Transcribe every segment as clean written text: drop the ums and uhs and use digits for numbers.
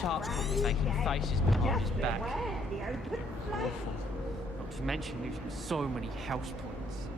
Sharks probably making faces behind his back. Awful. Not to mention losing so many house points.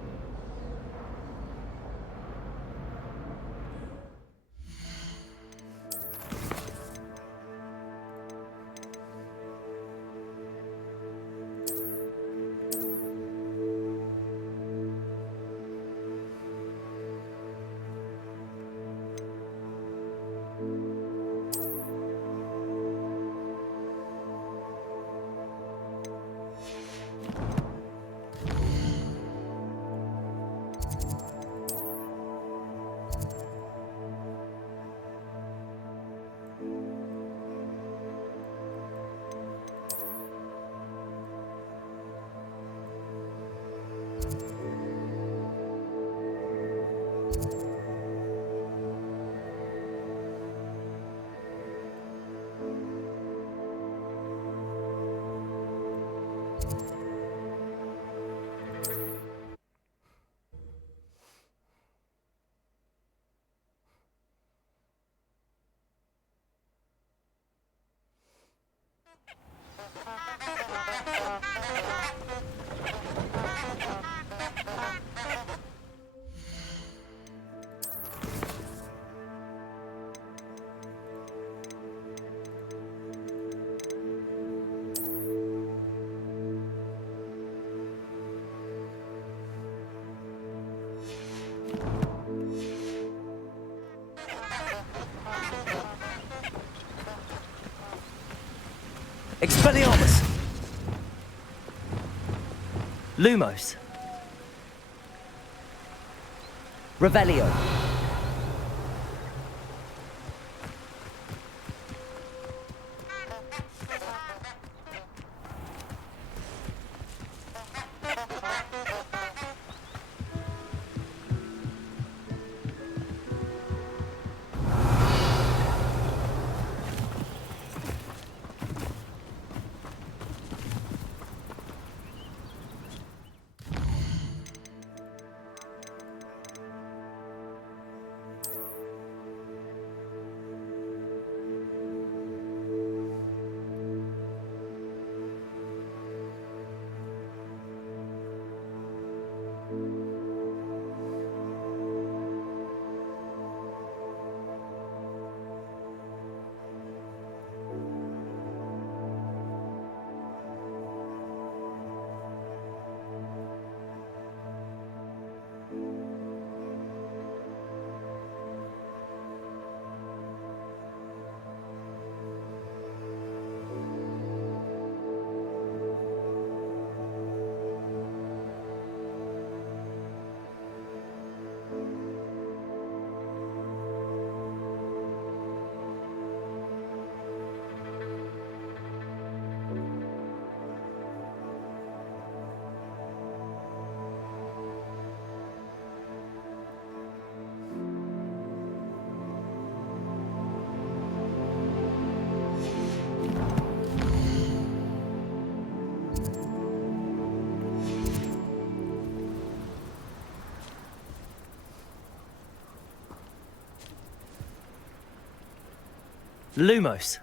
Expelliarmus! Lumos! Revelio! Lumos.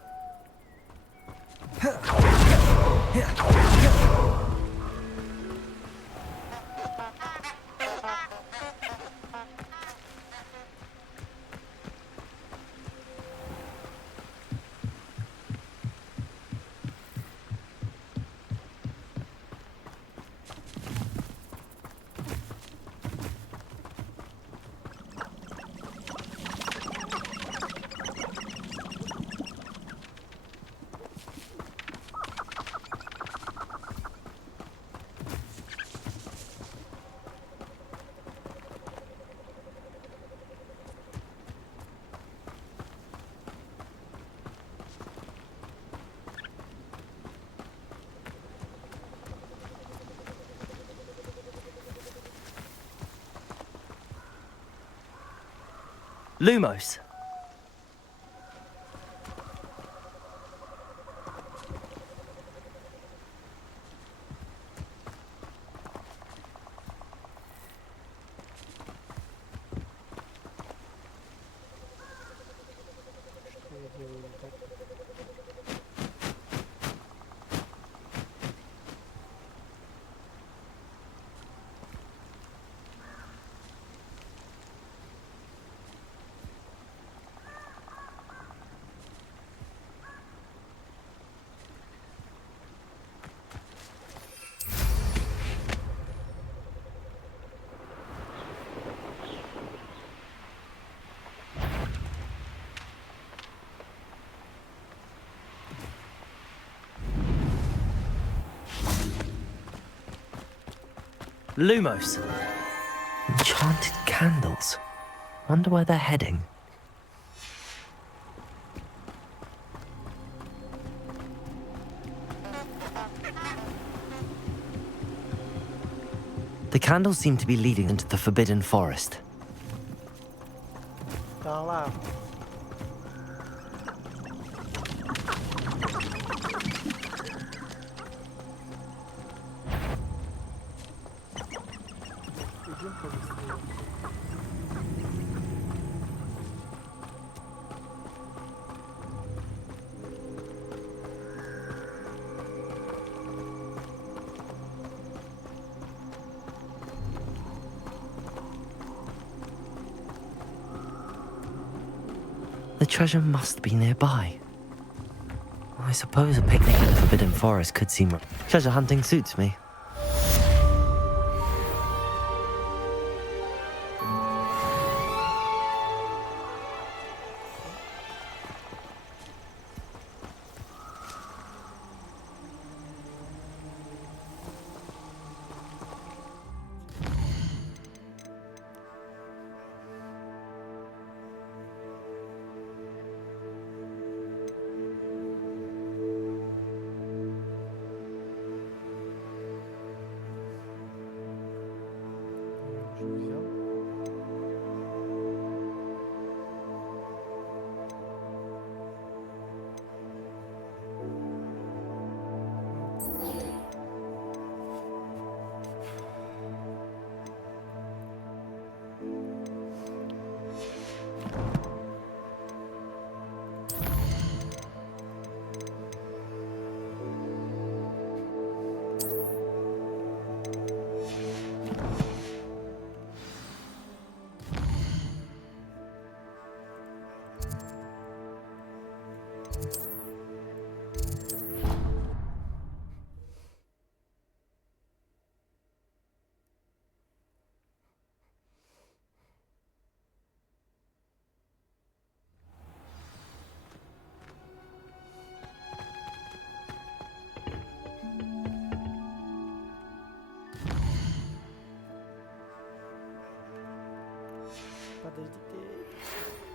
Lumos. Что я делаю не так? Lumos. Enchanted candles. Wonder where they're heading. The candles seem to be leading into the Forbidden Forest. Tá lá. The treasure must be nearby. I suppose a picnic in the Forbidden Forest could seem... Treasure hunting suits me.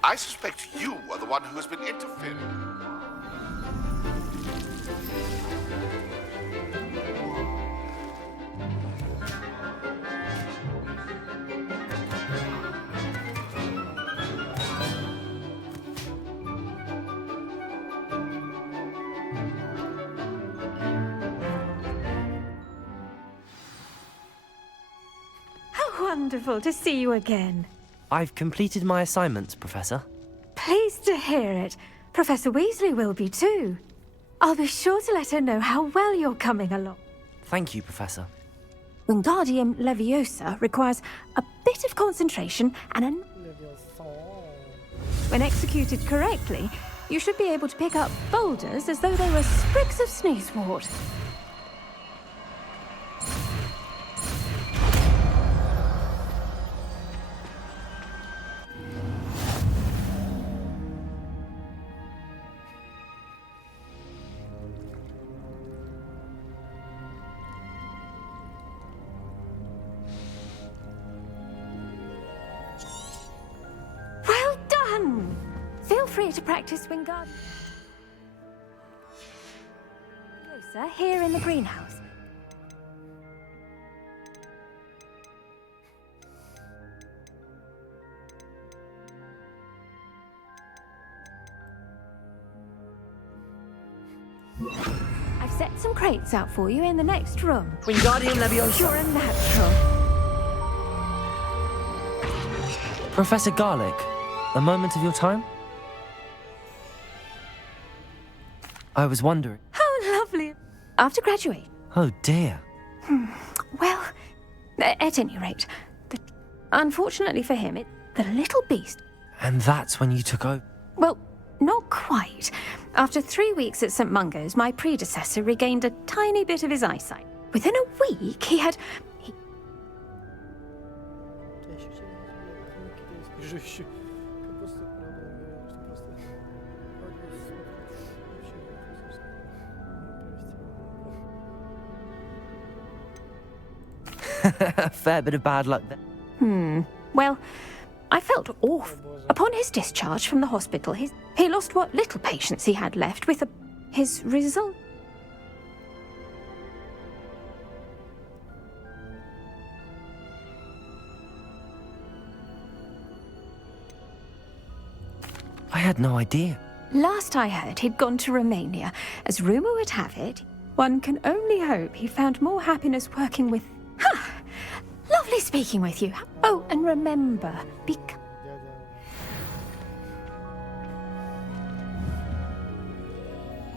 I suspect you are the one who has been interfering. How wonderful to see you again. I've completed my assignments, Professor. Pleased to hear it. Professor Weasley will be too. I'll be sure to let her know how well you're coming along. Thank you, Professor. Wingardium Leviosa requires a bit of concentration and when executed correctly, you should be able to pick up boulders as though they were sprigs of sneezewort. Feel free to practice Wingardium Leviosa here in the greenhouse. I've set some crates out for you in the next room. Wingardium Leviosa. You're a natural. Professor Garlick, a moment of your time? I was wondering... How lovely. After graduation. Oh, dear. Well, at any rate, unfortunately for him, the little beast... And that's when you took over? Well, not quite. After 3 weeks at St. Mungo's, my predecessor regained a tiny bit of his eyesight. Within a week, he had... A fair bit of bad luck there. Well, I felt awful. Upon his discharge from the hospital, he lost what little patience he had left with his result. I had no idea. Last I heard, he'd gone to Romania. As rumour would have it, one can only hope he found more happiness working with... Lovely speaking with you. Oh, and remember,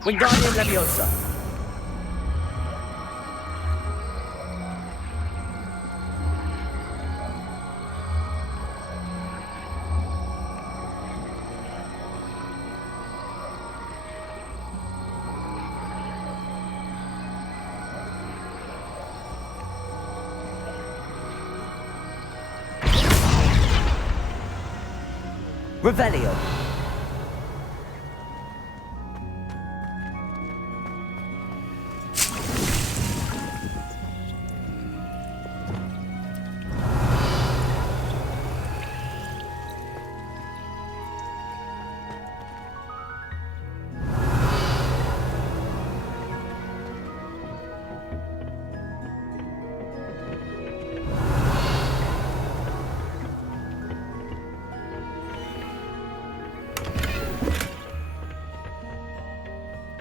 Wingardium Leviosa. Revelio.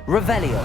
Revelio.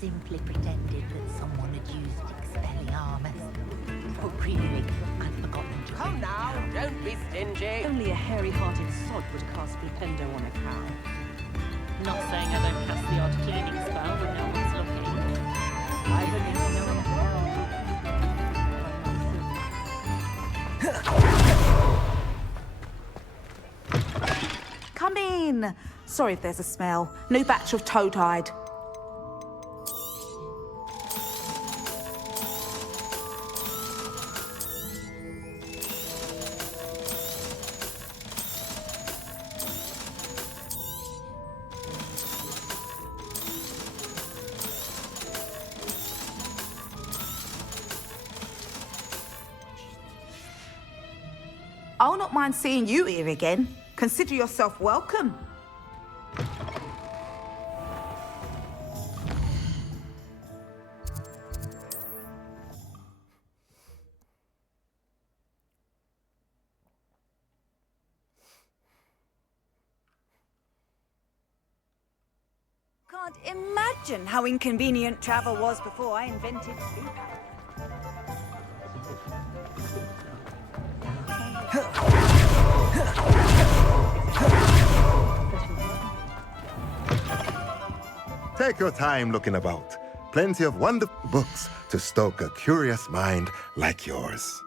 Simply pretended that someone had used Expelliarmus. Oh, really? I'd forgotten to Come now, don't be stingy. Only a hairy-hearted sod would cast Flipendo on a cow. Not saying I don't cast the odd cleaning spell when no one's looking. I don't even know. Come in! Sorry if there's a smell. New batch of toad-hide. I'll not mind seeing you here again. Consider yourself welcome. Can't imagine how inconvenient travel was before I invented sleep. Take your time looking about. Plenty of wonderful books to stoke a curious mind like yours.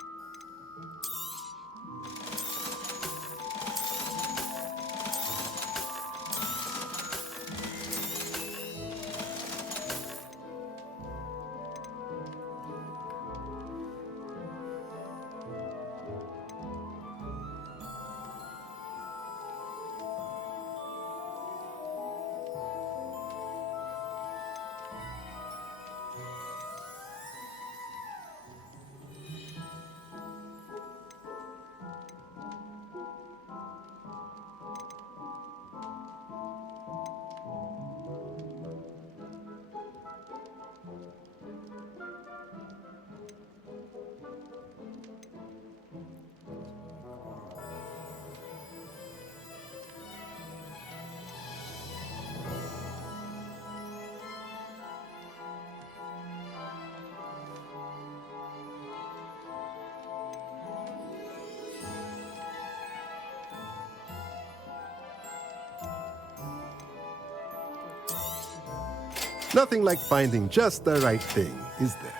Nothing like finding just the right thing, is there?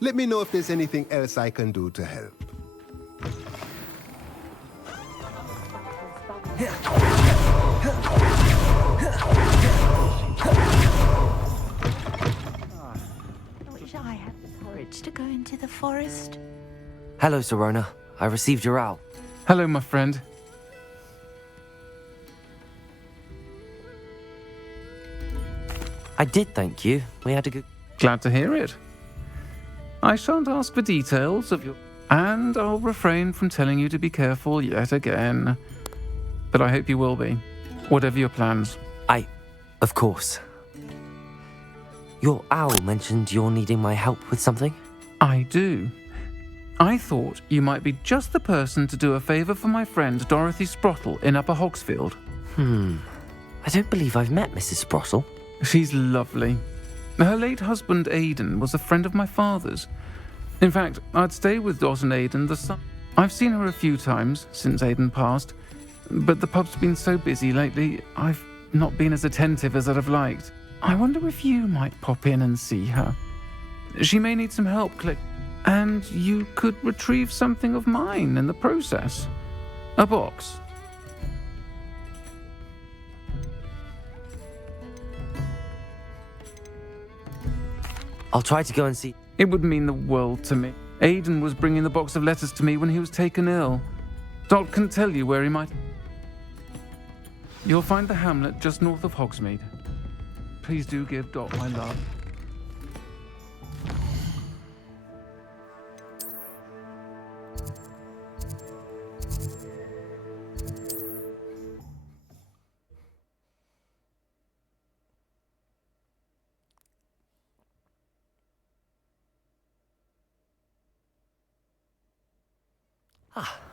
Let me know if there's anything else I can do to help. I wish I had the courage to go into the forest. Hello, Serona. I received your owl. Hello, my friend. I did, thank you. We had a good... Glad to hear it. I shan't ask for details of your... And I'll refrain from telling you to be careful yet again. But I hope you will be. Whatever your plans. Of course. Your owl mentioned you're needing my help with something? I do. I thought you might be just the person to do a favour for my friend Dorothy Sprottle in Upper Hogsfield. I don't believe I've met Mrs. Sprottle. She's lovely. Her late husband Aidan was a friend of my father's. In fact, I'd stay with Dot and Aidan the summer. I've seen her a few times since Aidan passed, but the pub's been so busy lately, I've not been as attentive as I'd have liked. I wonder if you might pop in and see her. She may need some help, and you could retrieve something of mine in the process. A box. I'll try to go and see... It would mean the world to me. Aidan was bringing the box of letters to me when he was taken ill. Dot can tell you where he might... You'll find the hamlet just north of Hogsmeade. Please do give Dot my love.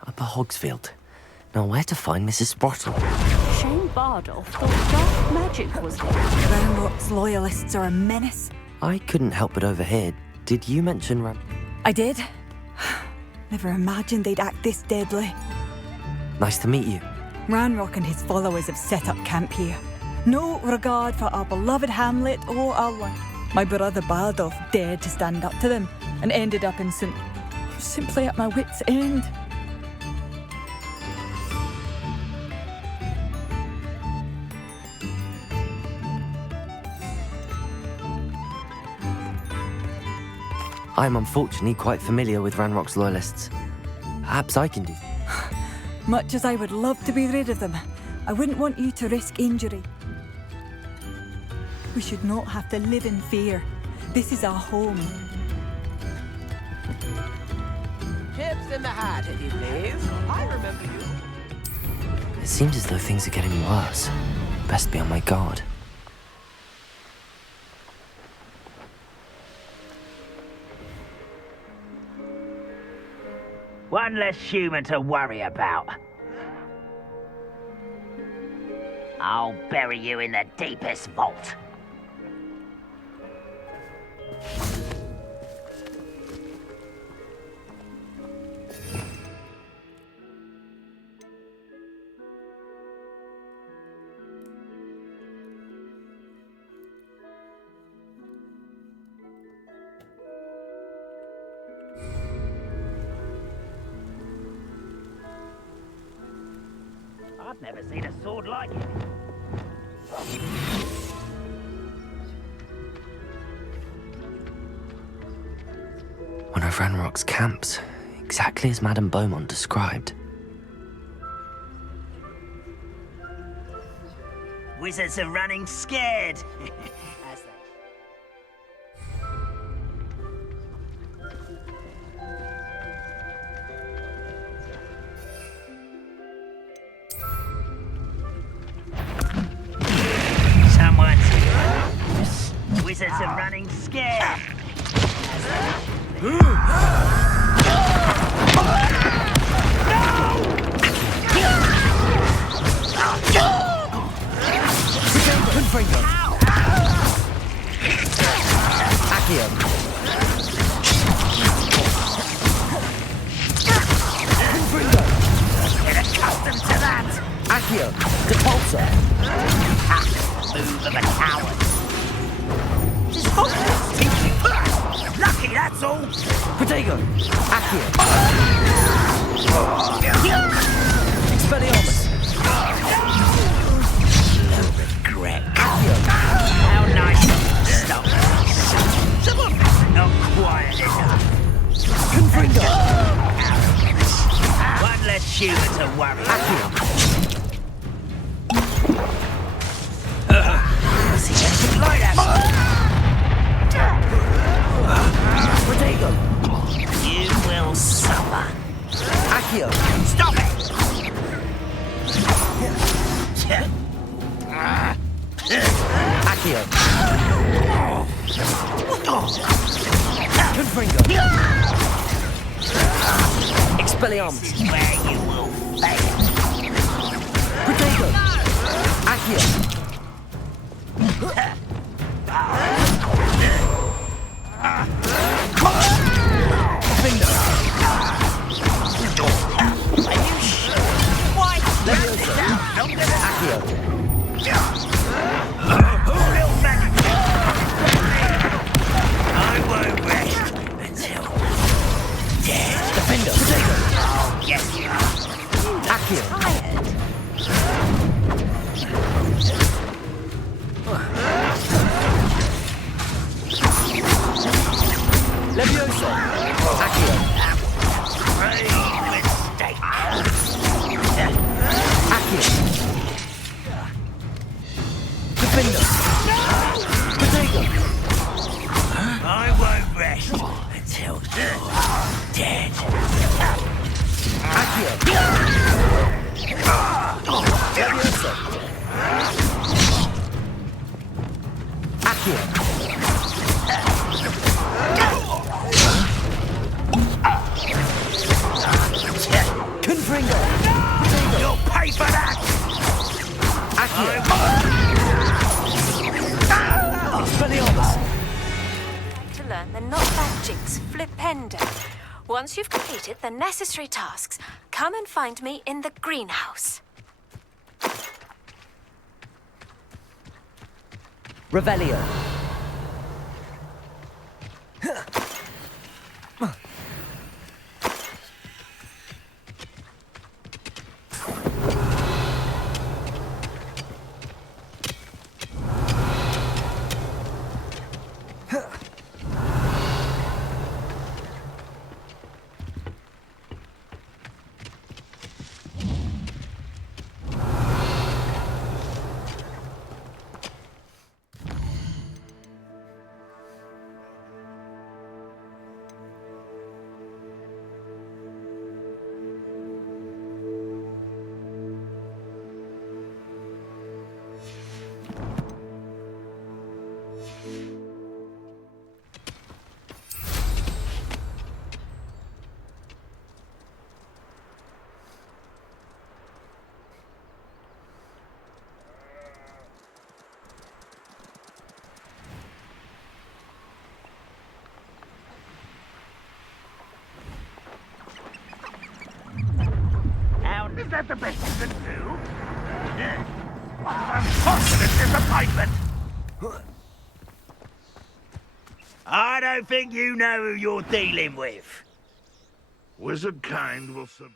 Upper Hogsfield. Now where to find Mrs. Sprottle? Shane Bardolph thought dark magic was there. Ranrock's loyalists are a menace. I couldn't help but overhear. Did you mention I did. Never imagined they'd act this deadly. Nice to meet you. Ranrock and his followers have set up camp here. No regard for our beloved hamlet or our life. My brother Bardolph dared to stand up to them and ended up in simply at my wit's end. I'm unfortunately quite familiar with Ranrock's loyalists. Perhaps I can do... Much as I would love to be rid of them, I wouldn't want you to risk injury. We should not have to live in fear. This is our home. Chips in the hat, if you please. I remember you. It seems as though things are getting worse. Best be on my guard. One less human to worry about. I'll bury you in the deepest vault. I've never seen a sword like it. One of Ranrock's camps, exactly as Madame Beaumont described. Wizards are running scared. As they... Wizards are running scared. Get accustomed to that. Accio, Depulsor. Move of a coward. Lucky, that's all. Protego, Accio. Expelliarmus. No regret. How nice of you to stop. Not quiet enough. Confringo. One less human to worry. See anything like that? Protego. You will suffer. Accio. Stop it! Accio. Confringo. Expelliarmus. This is where you will fail. Protego. Accio. I won't rest until dead. Defender. Oh, yes, you are. Levioso. Accio. Grave mistake. Accio. Defender. Protego. I won't rest until you're dead. Accio. Levioso. Accio. Confringo. You'll pay for that. Expelliarmus. To learn the knockback jinx flipendo. Once you've completed the necessary tasks, come and find me in the greenhouse. Revelio. Is that the best you can do? Yes. What an unfortunate disappointment! I don't think you know who you're dealing with. Wizard kind will sub...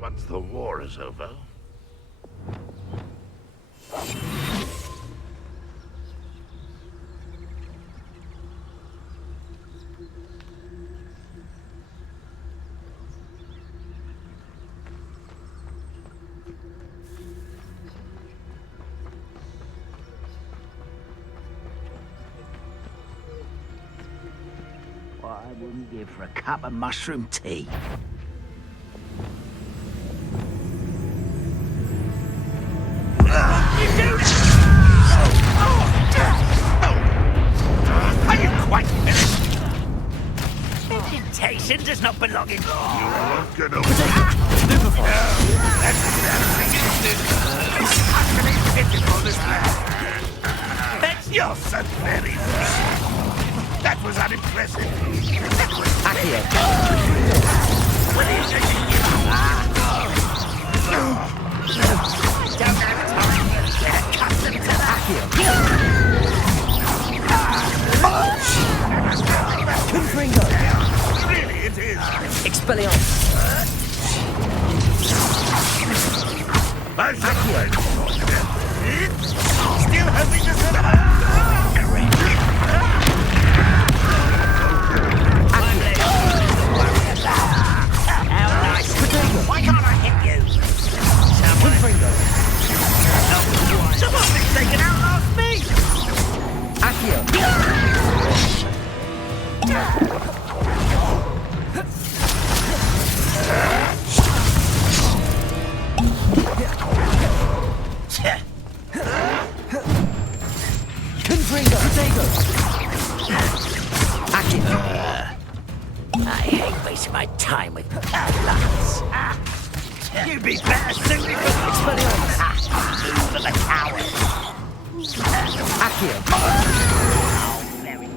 Once the war is over. What I wouldn't give for a cup of mushroom tea. Are you quite finished? Vegetation does not belong in... You won't get away. That's You're so very... That was unimpressive. Accio. What are you thinking? Don't have time to get accustomed to that. Confringo. Really, it is. Expelliarmus. I should have still hoping to survive. Why can't I hit you? Someone thinks they can outlast me! Accio. Confringo. Potato. Accio. I hate wasting my time with outlast. You'd be better suited for for the coward. Accio. Very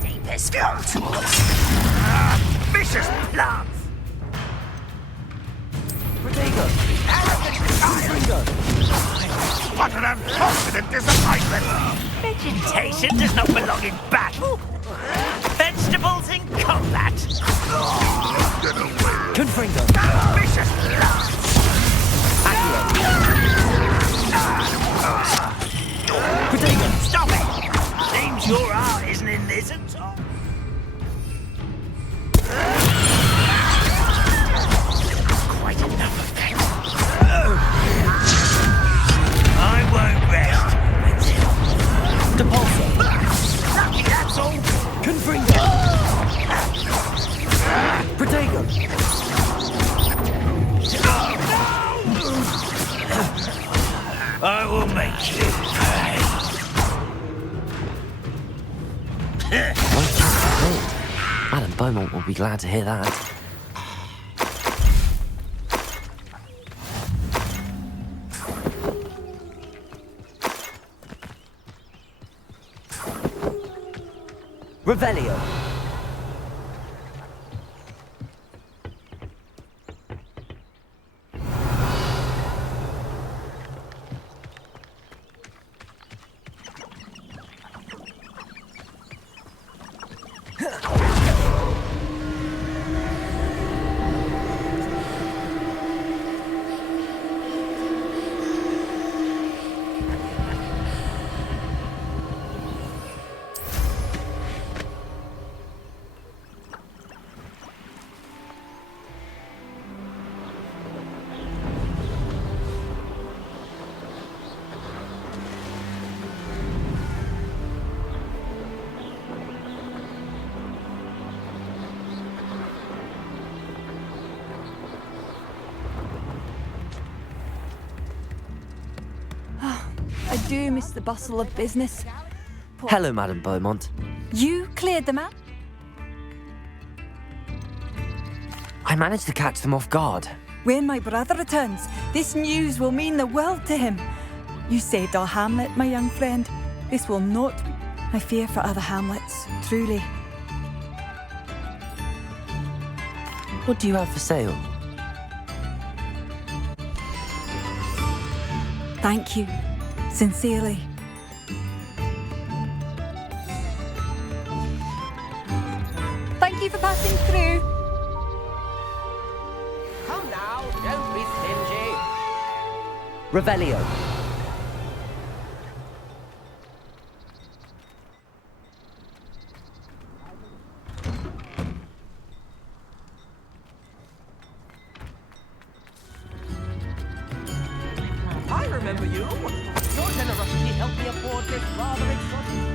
deepest guilt. Vicious plants. Potato. Confringo. What an unfortunate disappointment. Vegetation does not belong in battle. Vegetables in combat. Get away. Confringo. Vicious plants. Potato. Stop it! Seems your art isn't in this at all. Quite enough of that. I won't rest until... Depulso. Lucky that's all. Confringo. Potato. I will make you pay. Madam Beaumont will be glad to hear that. Revelio. I do miss the bustle of business. Hello, Madam Beaumont. You cleared them out? I managed to catch them off guard. When my brother returns, this news will mean the world to him. You saved our hamlet, my young friend. This will not... I fear for other hamlets, truly. What do you have for sale? Thank you. Sincerely. Thank you for passing through. Come now, don't be stingy. Revelio. I remember you. Your generosity helped me afford this rather exotic.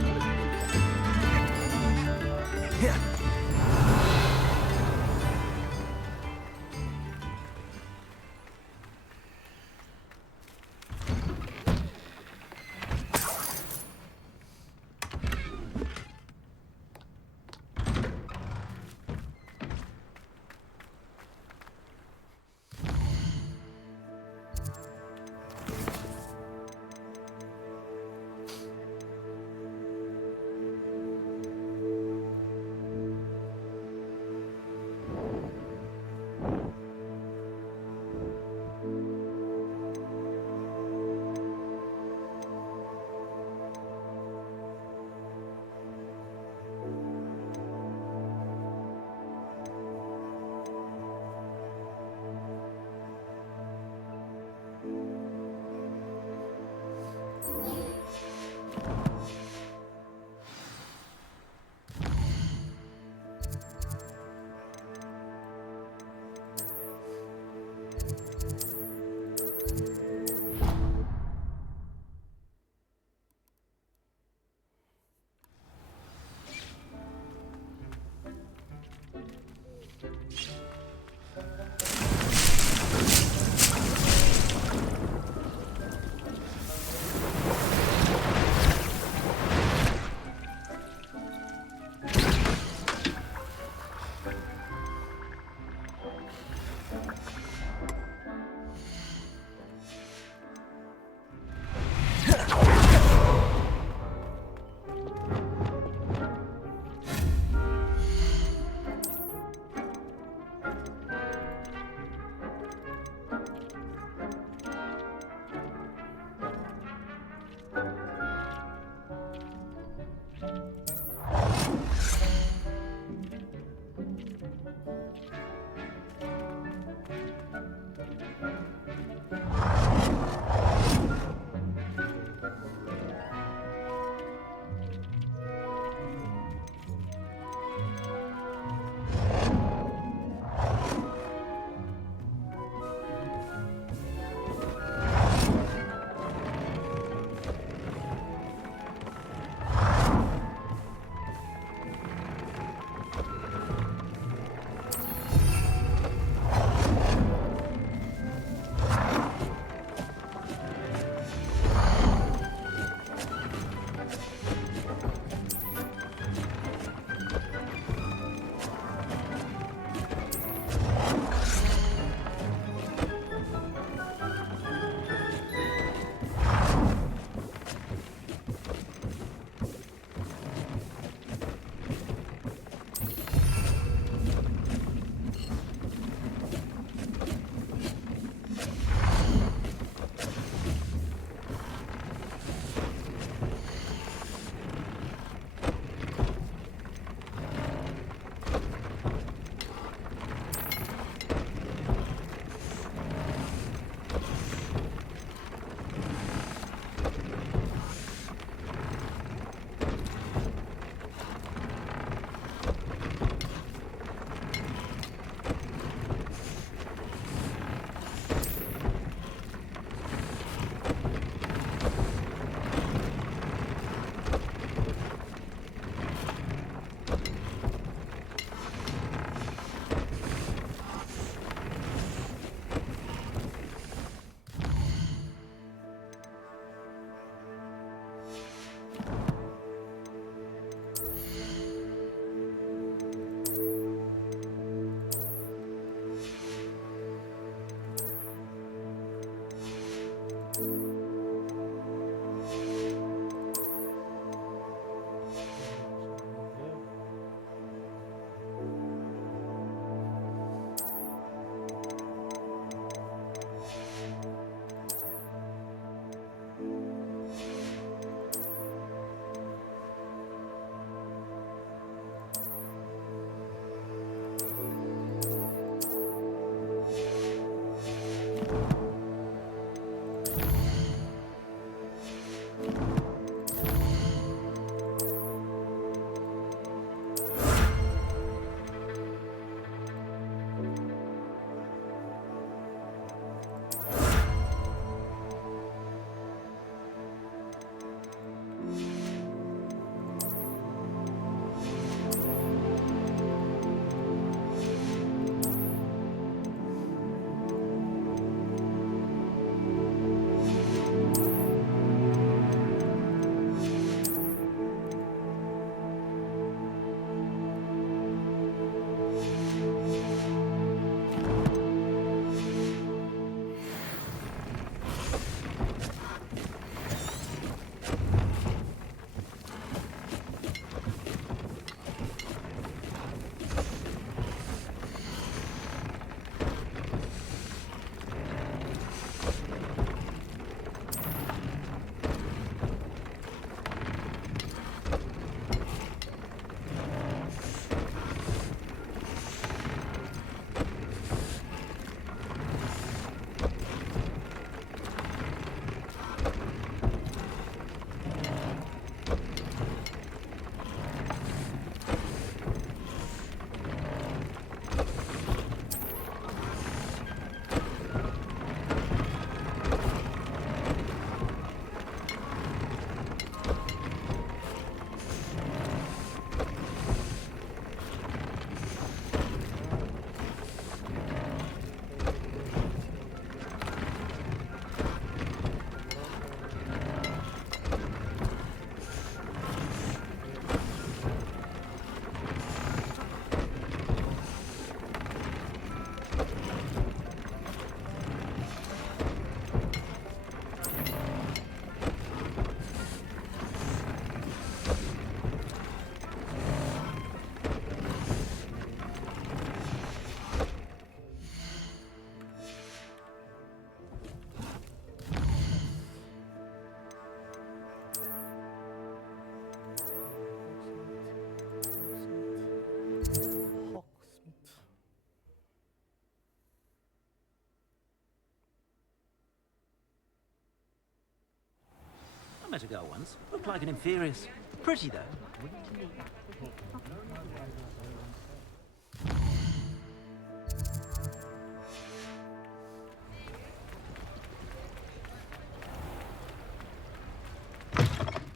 met a girl once. Looked like an inferior's. Pretty, though.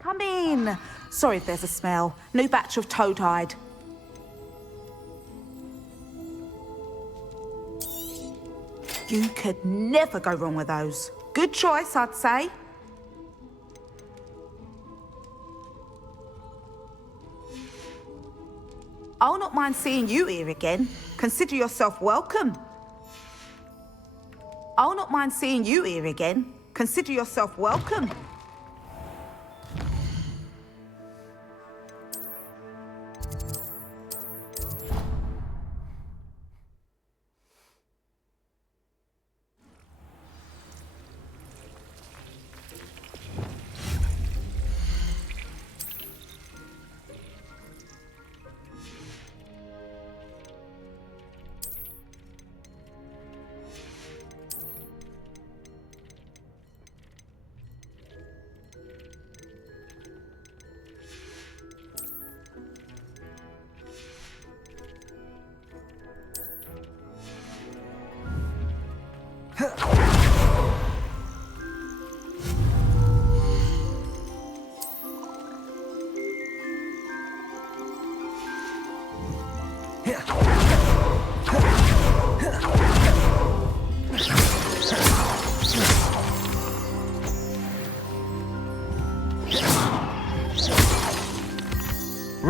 Come in. Sorry if there's a smell. New batch of toad-hide. You could never go wrong with those. Good choice, I'd say. I'll not mind seeing you here again. Consider yourself welcome. I'll not mind seeing you here again. Consider yourself welcome.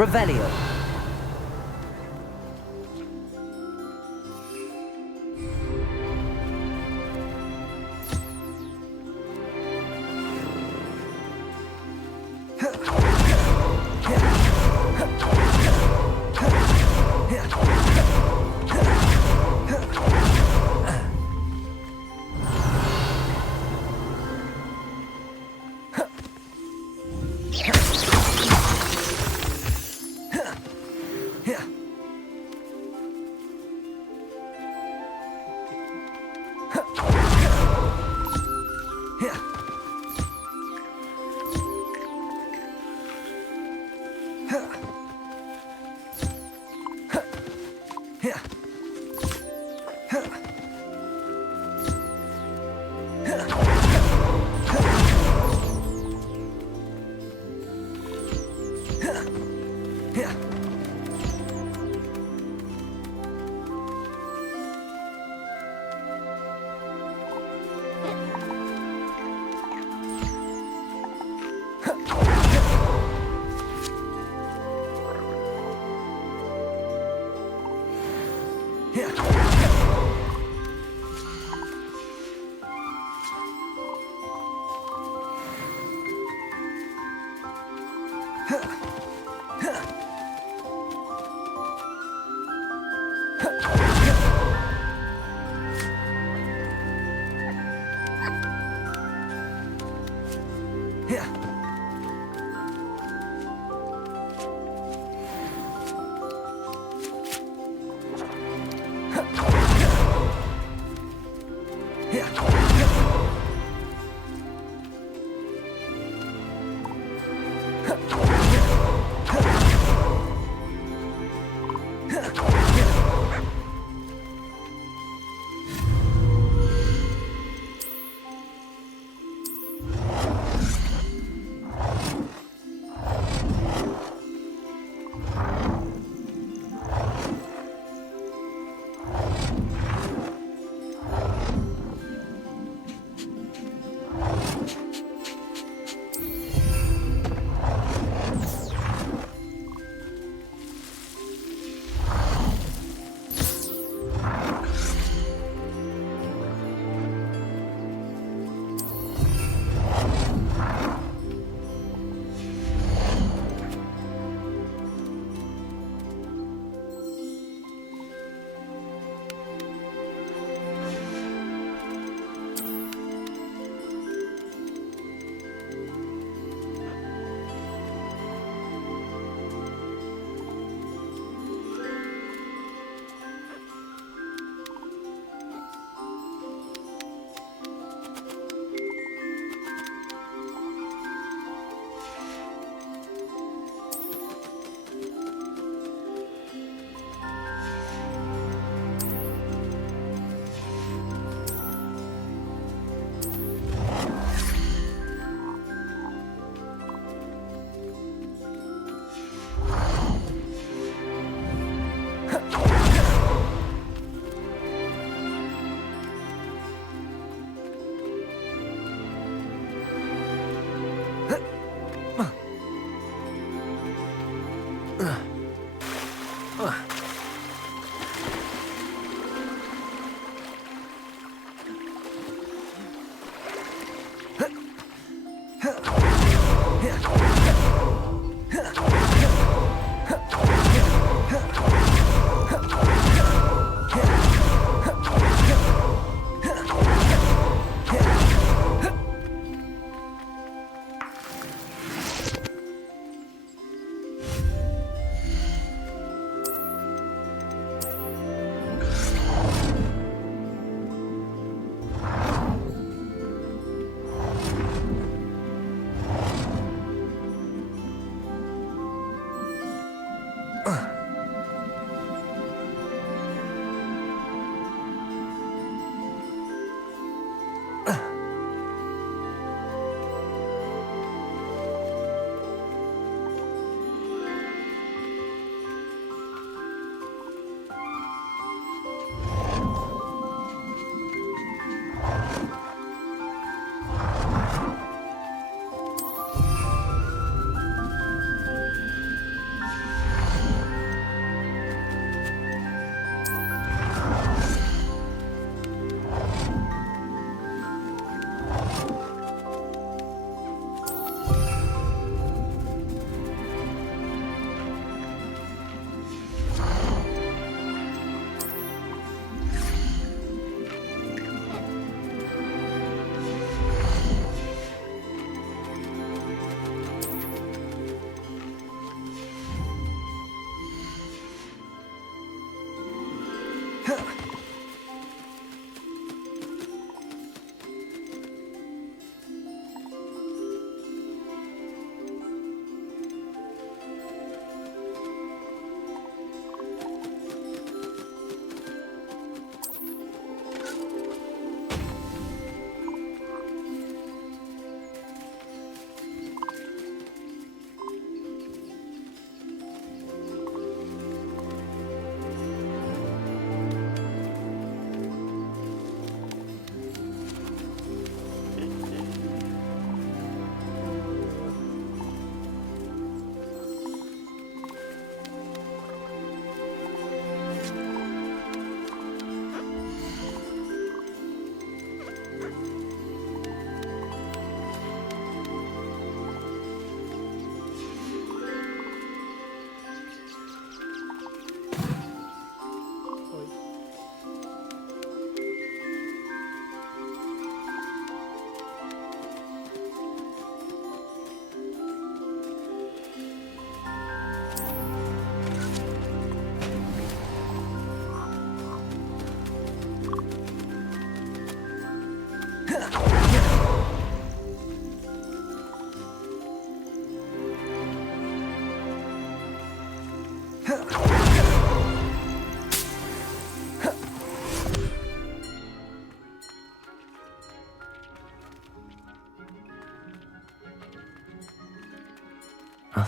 Revelio.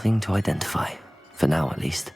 Nothing to identify, for now at least.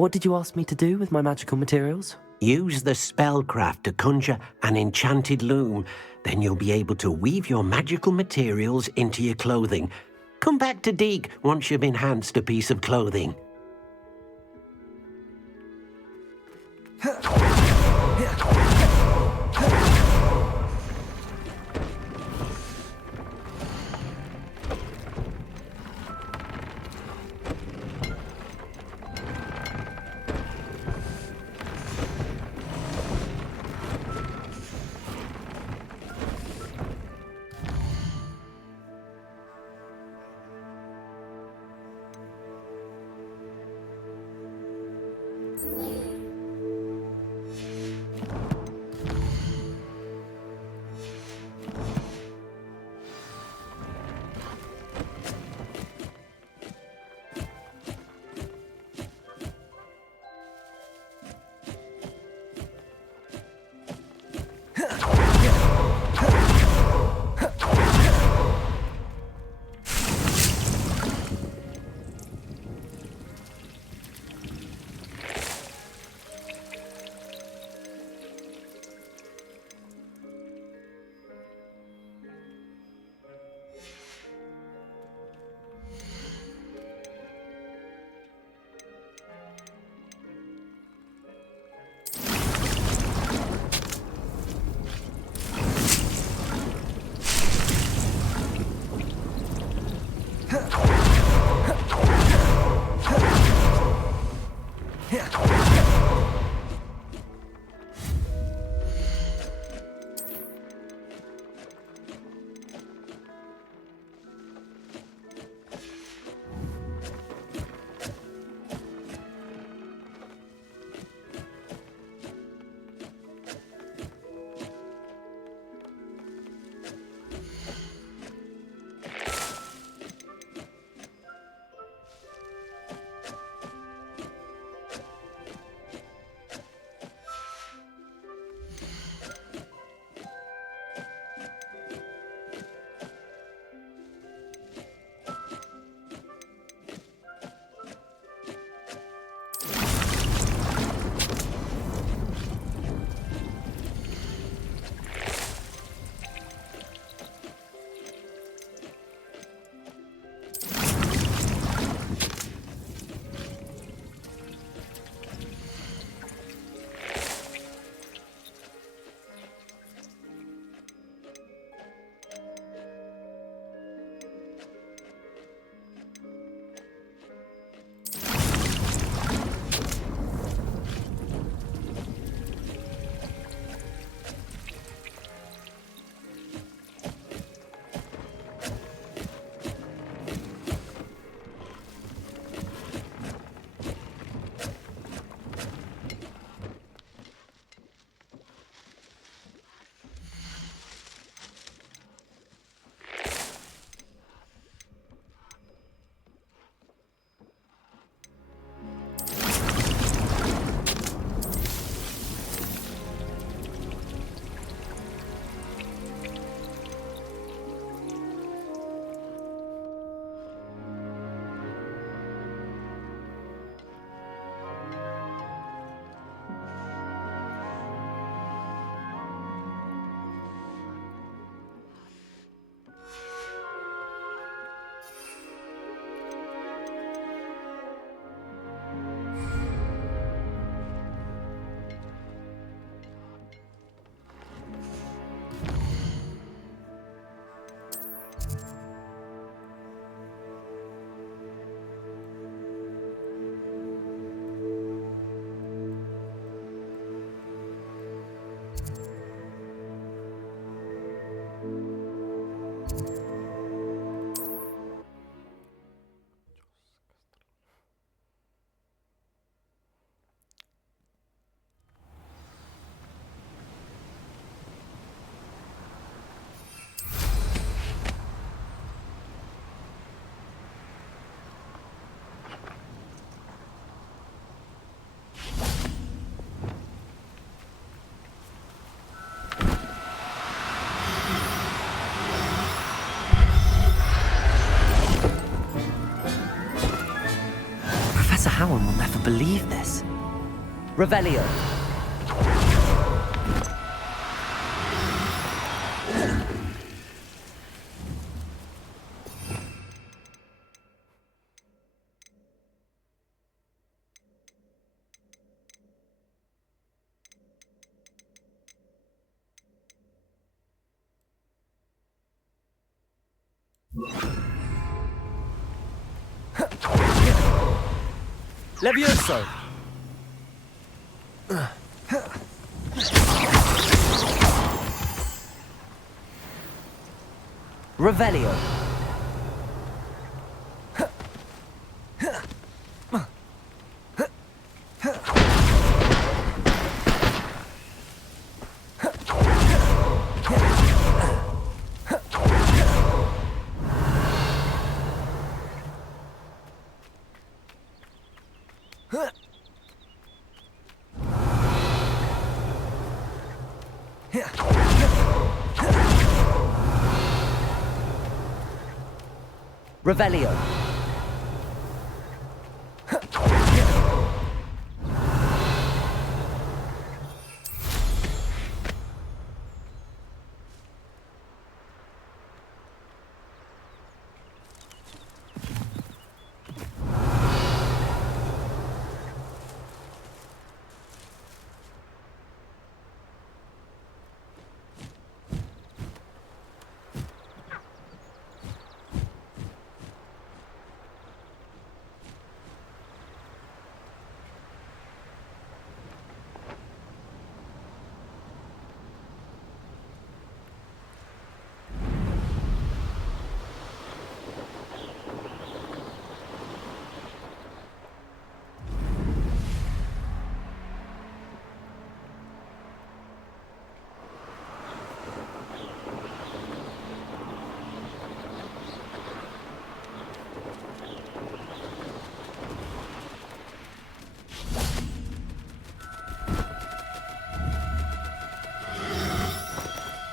What did you ask me to do with my magical materials? Use the spellcraft to conjure an enchanted loom. Then you'll be able to weave your magical materials into your clothing. Come back to Deke once you've enhanced a piece of clothing. Rowan will never believe this. Revelio. Levioso! Revelio! Revelio.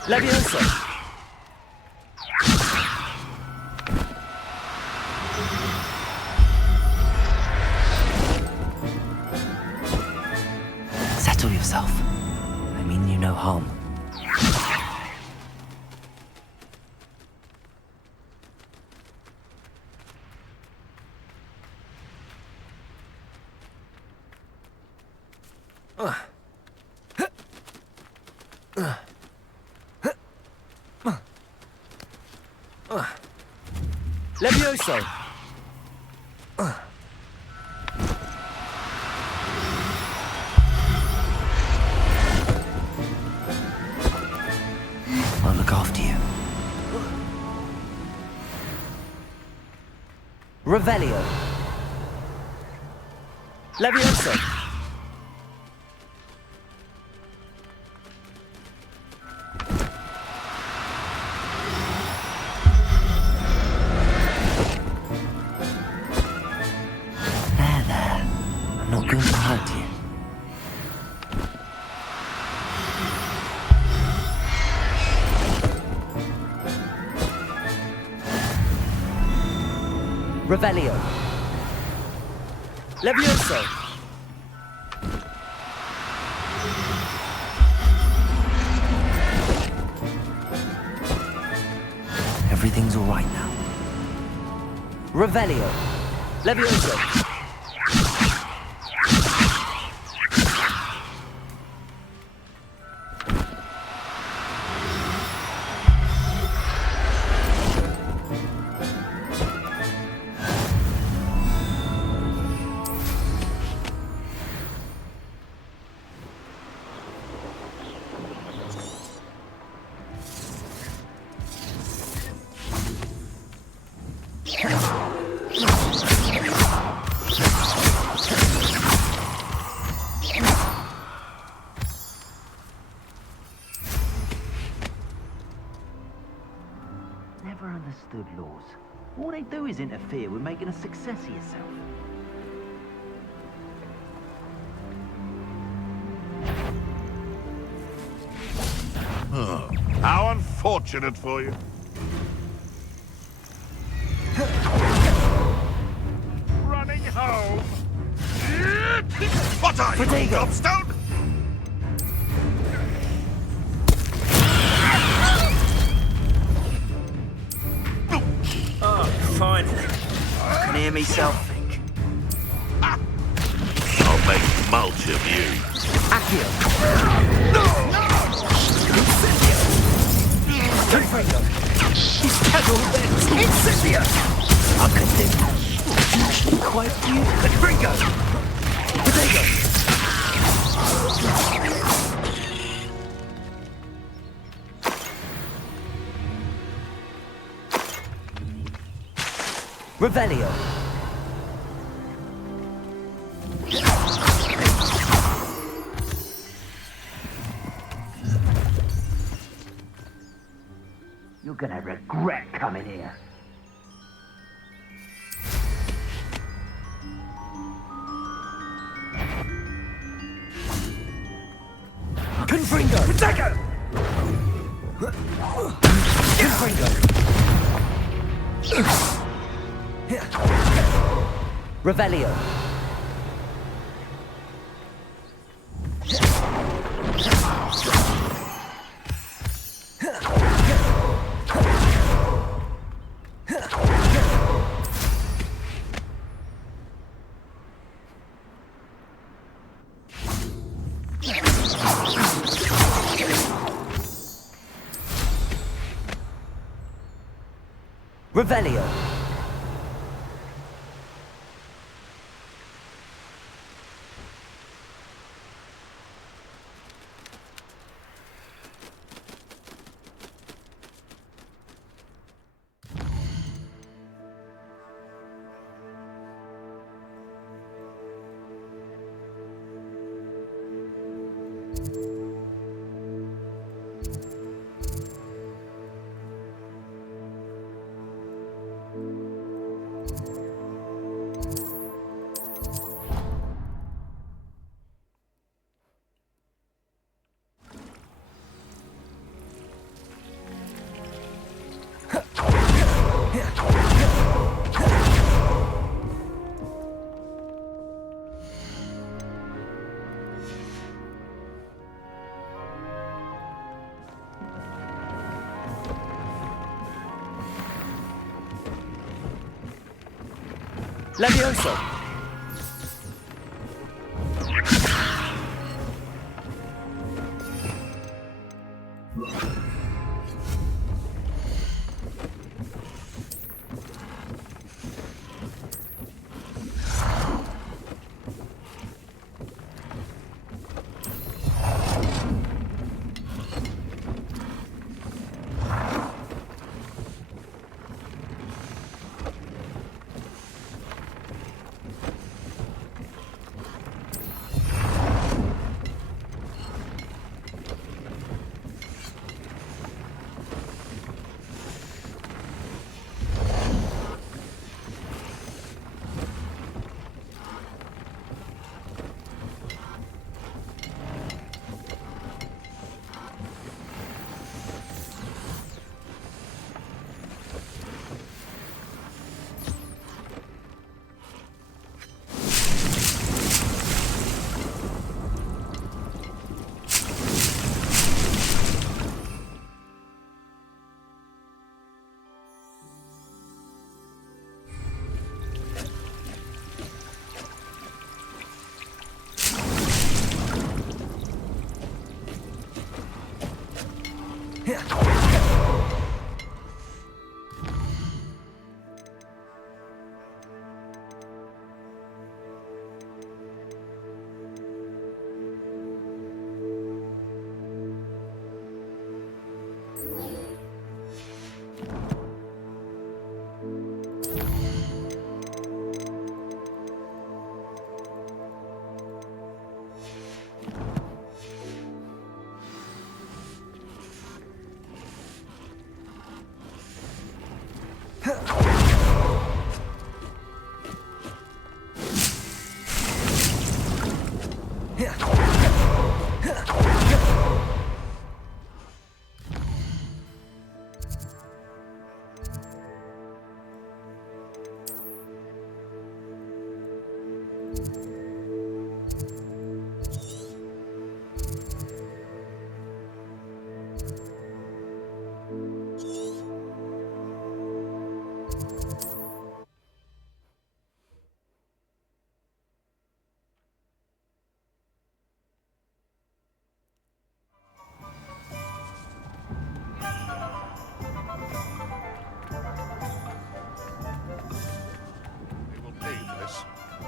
Levioso! Settle yourself. I mean you no harm. Levioso! I'll look after you. Revelio! Levioso! Revelio. Levioso. Everything's all right now. Revelio. Levioso. Never understood laws. All they do is interfere with making a success of yourself. Oh, how unfortunate for you. Running home. What are you, Gobstone? Oh, finally. I can hear myself think. I'll make mulch of you. Accio. Gryffindor. He's peddled it. Incendio. I could think that's actually quite cute. Gringo. Potato. Revelio. You're gonna regret coming here. Confringo. Potato. Confringo. Revelio. Revelio. Levioso.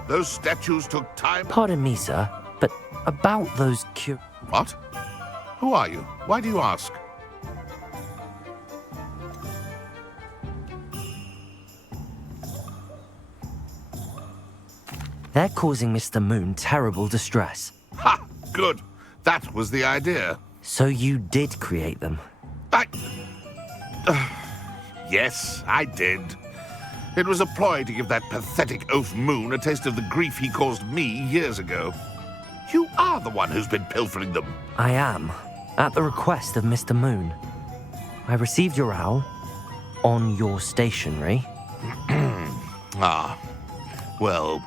Those statues took time. Pardon me, sir, but about those What? Who are you? Why do you ask? They're causing Mr. Moon terrible distress. Ha! Good. That was the idea. So you did create them? Yes, I did. It was a ploy to give that pathetic oaf Moon a taste of the grief he caused me years ago. You are the one who's been pilfering them. I am, at the request of Mr. Moon. I received your owl on your stationery. Ah, well,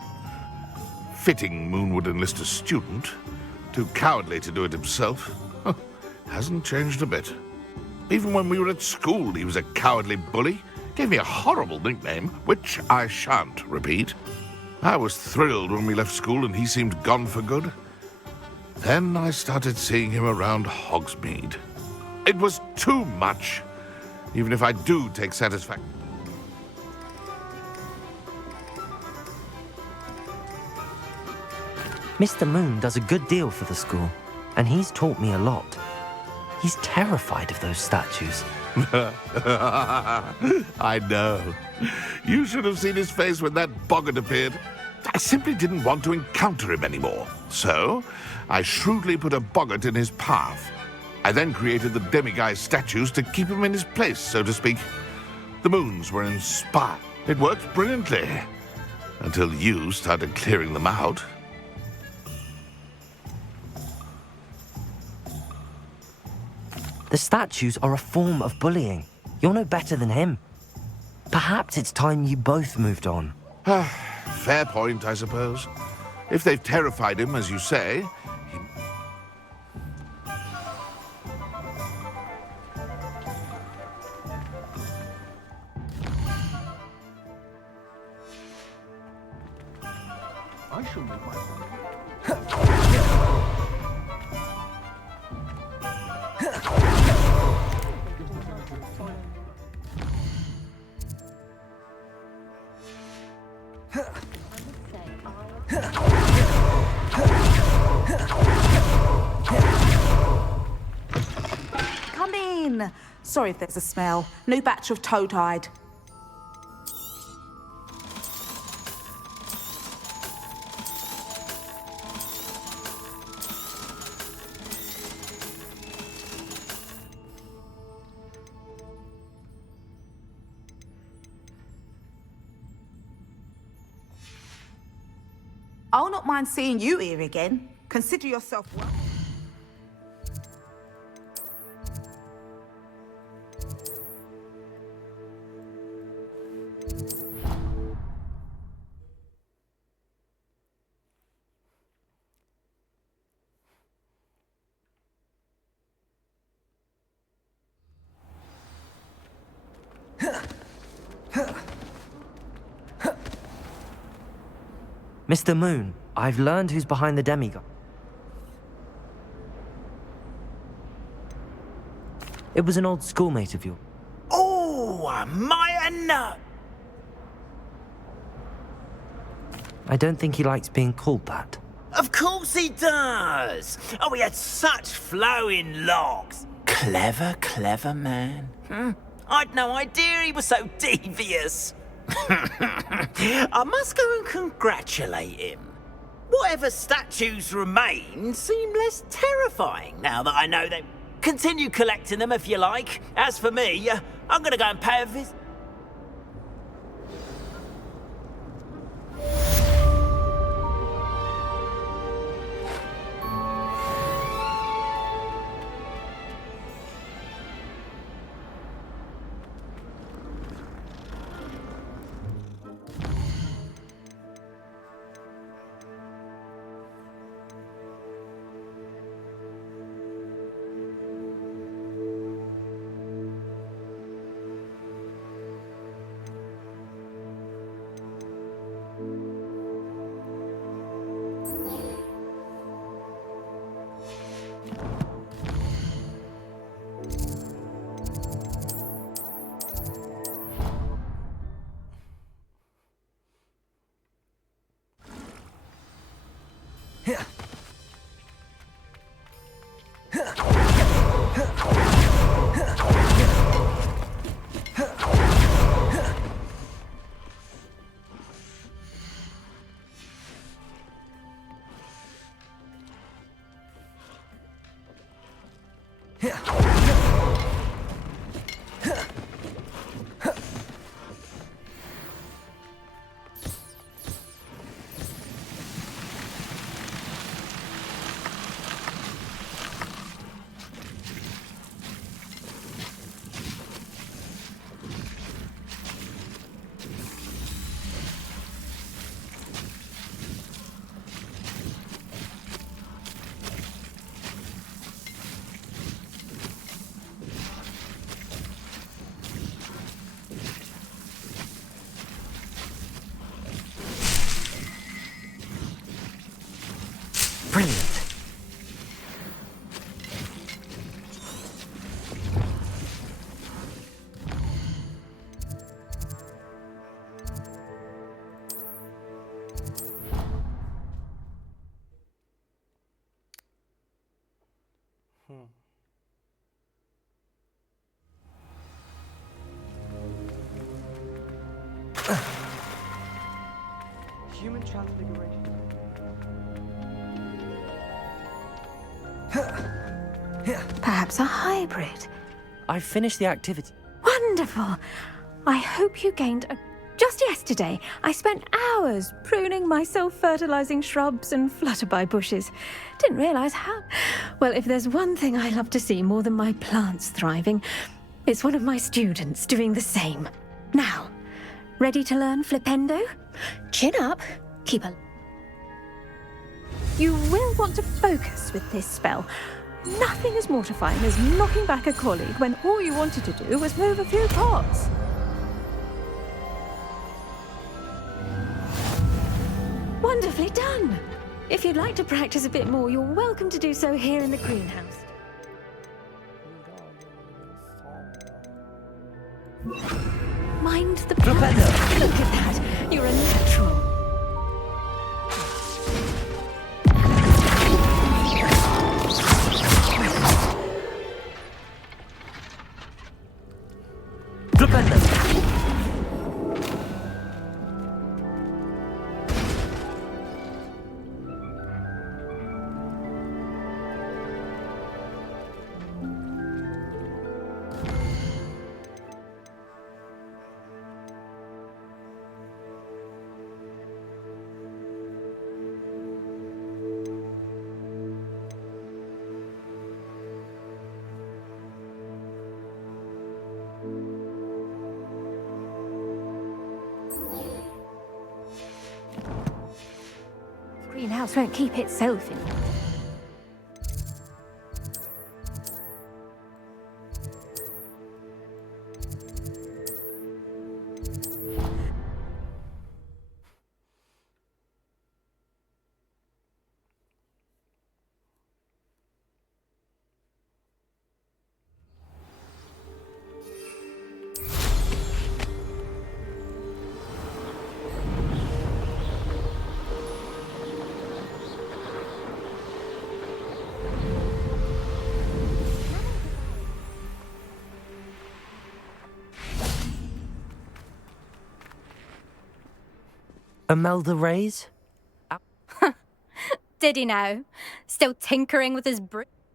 fitting Moon would enlist a student. Too cowardly to do it himself. Hasn't changed a bit. Even when we were at school, he was a cowardly bully. Gave me a horrible nickname, which I shan't repeat. I was thrilled when we left school and he seemed gone for good. Then I started seeing him around Hogsmeade. It was too much, even if I do take satisfaction. Mr. Moon does a good deal for the school, and he's taught me a lot. He's terrified of those statues. I know. You should have seen his face when that boggart appeared. I simply didn't want to encounter him anymore. So, I shrewdly put a boggart in his path. I then created the demiguise statues to keep him in his place, so to speak. The moons were inspired. It worked brilliantly. Until you started clearing them out. The statues are a form of bullying. You're no better than him. Perhaps it's time you both moved on. Fair point, I suppose. If they've terrified him, as you say, I shall move my Come in. Sorry if there's a smell. New batch of toad-hide. I'll not mind seeing you here again. Consider yourself welcome. Mr. Moon, I've learned who's behind the demiguise. It was an old schoolmate of yours. Oh, I might know. I don't think he likes being called that. Of course he does. Oh, we had such flowing locks. Clever, clever man. I'd no idea he was so devious. I must go and congratulate him. Whatever statues remain seem less terrifying now that I know them. Continue collecting them if you like. As for me, I'm gonna go and pay a visit. Brilliant. Human transfiguration. Perhaps a hybrid. I finished the activity. Wonderful. I hope you gained a... Just yesterday, I spent hours pruning my self-fertilizing shrubs and flutterby bushes. Didn't realize how... Well, if there's one thing I love to see more than my plants thriving, it's one of my students doing the same. Now, ready to learn Flipendo? Chin up, keep a... You will want to focus with this spell. Nothing as mortifying as knocking back a colleague when all you wanted to do was move a few pots. Wonderfully done. If you'd like to practice a bit more, you're welcome to do so here in the greenhouse. Mind the plants. Look at that. You're a natural. Greenhouse won't keep itself in. Imelda Rays? Did he now? Still tinkering with his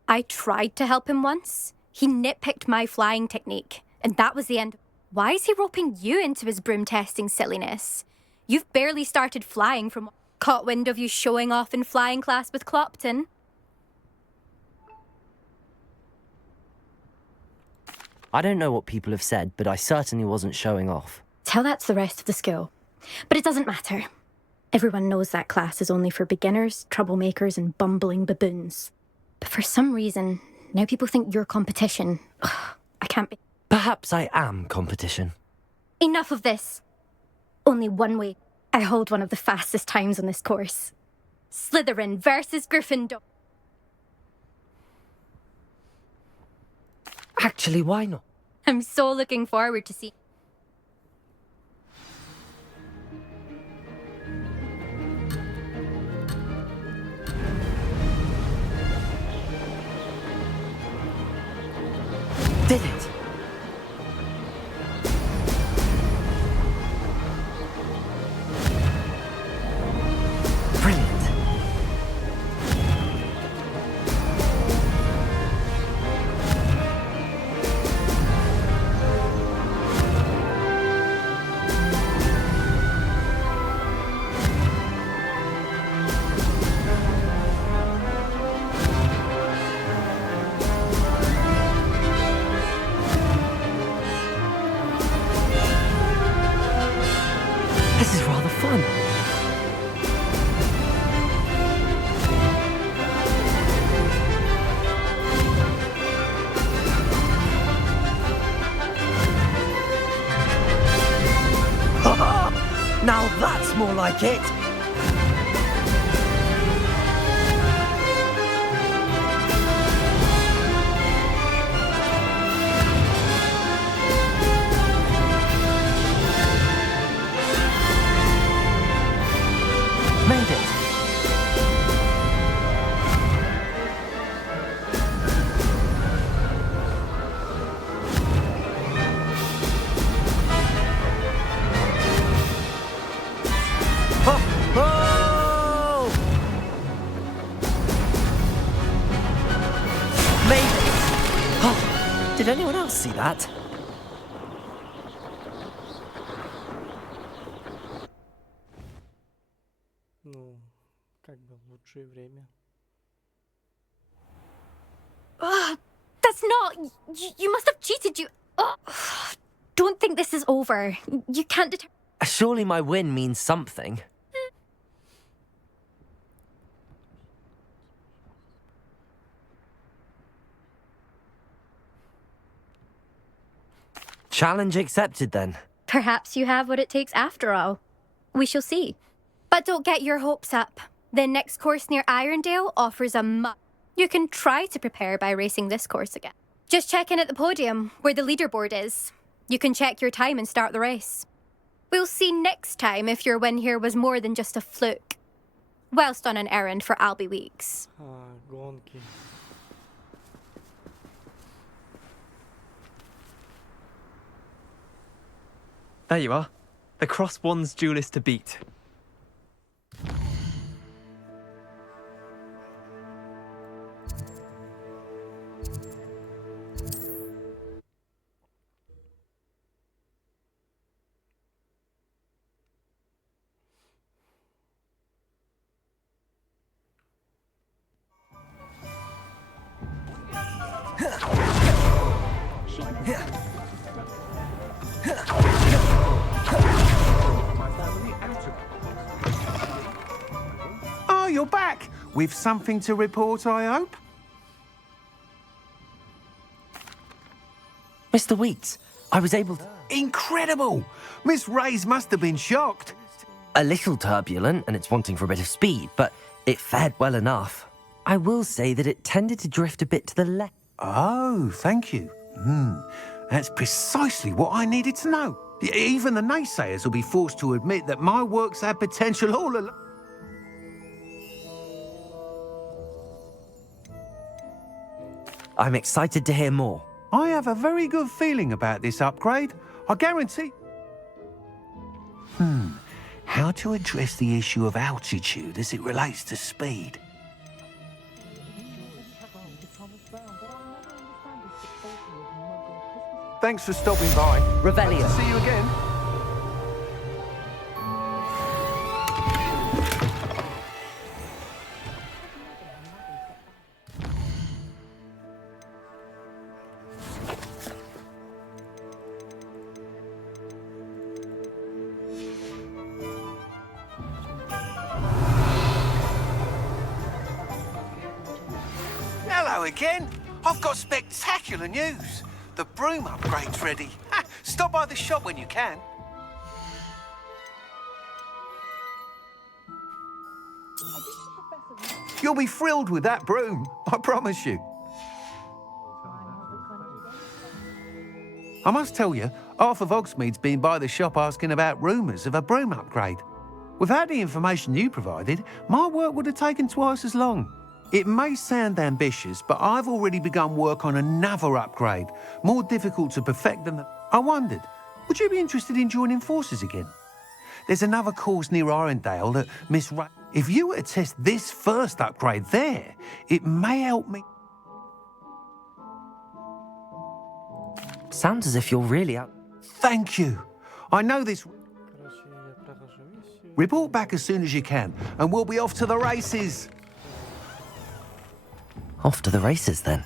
I tried to help him once. He nitpicked my flying technique, and that was the end. Why is he roping you into his broom testing silliness? You've barely started flying from caught wind of you showing off in flying class with Clopton. I don't know what people have said, but I certainly wasn't showing off. Tell that to the rest of the school. But it doesn't matter. Everyone knows that class is only for beginners, troublemakers, and bumbling baboons. But for some reason, now people think you're competition. Ugh, I can't be... Perhaps I am competition. Enough of this. Only one way. I hold one of the fastest times on this course. Slytherin versus Gryffindor. Actually, why not? I'm so looking forward to see... Did it? Brilliant. more like it. Made it. Oh! Made it! Oh, did anyone else see that? Ну, как бы в лучшее время. That's not. You must have cheated. Don't think this is over. You can't deter. Surely my win means something. Challenge accepted then. Perhaps you have what it takes after all. We shall see. But don't get your hopes up. The next course near Irondale offers a You can try to prepare by racing this course again. Just check in at the podium, where the leaderboard is. You can check your time and start the race. We'll see next time if your win here was more than just a fluke. Whilst on an errand for Albie Weeks. Гонки. There you are. The Cross Wands duelist to beat. Oh, you're back! With something to report, I hope? Mr. Weeks, I was able to... Incredible! Miss Reyes must have been shocked. A little turbulent, and it's wanting for a bit of speed, but it fared well enough. I will say that it tended to drift a bit to the left. Oh, thank you. That's precisely what I needed to know. Even the naysayers will be forced to admit that my works had potential all along. I'm excited to hear more. I have a very good feeling about this upgrade. I guarantee... How to address the issue of altitude as it relates to speed? Thanks for stopping by. Revelio. Hope to see you again. Hello again. I've got spectacular news. The broom upgrade's ready. Stop by the shop when you can. You'll be thrilled with that broom, I promise you. I must tell you, half of Hogsmeade's been by the shop asking about rumours of a broom upgrade. Without the information you provided, my work would have taken twice as long. It may sound ambitious, but I've already begun work on another upgrade, more difficult to perfect than the... I wondered, would you be interested in joining forces again? There's another course near Irondale that Miss Ray... If you were to test this first upgrade there, it may help me... Sounds as if you're really out... Thank you. I know this... Report back as soon as you can, and we'll be off to the races. Off to the races, then.